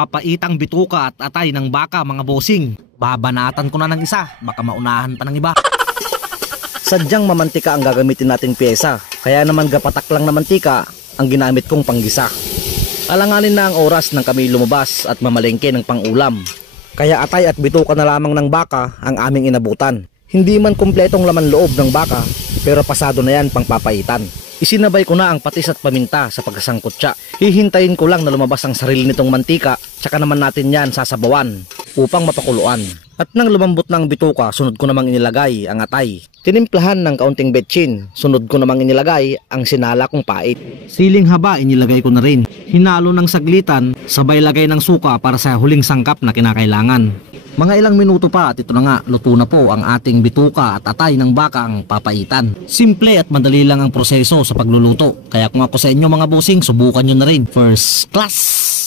papaitang bituka at atay ng baka mga bossing. Babanatan ko na ng isa, baka maunahan pa ng iba. Sadyang mamantika ang gagamitin nating pyesa, kaya naman gapatak lang na mantika ang ginamit kong panggisa. Alanganin na ang oras nang kami lumabas at mamalengke ng pangulam. Kaya atay at bituka na lamang ng baka ang aming inabutan. Hindi man kumpletong laman loob ng baka, pero pasado na yan pang papaitan. Isinabay ko na ang patis at paminta sa pagkasangkutsa. Hihintayin ko lang na lumabas ang sarili nitong mantika, tsaka naman natin yan sasabawan upang mapakuluan. At nang lumambot ng bituka, sunod ko namang inilagay ang atay. Tinimplahan ng kaunting betchin, sunod ko namang inilagay ang sinala kong pait. Siling haba inilagay ko na rin. Hinalo ng saglitan, sabay lagay ng suka para sa huling sangkap na kinakailangan. Mga ilang minuto pa at ito na nga, luto na po ang ating bituka at atay ng baka ang papaitan. Simple at madali lang ang proseso sa pagluluto. Kaya kung ako sa inyo mga bossing, subukan nyo na rin. First class!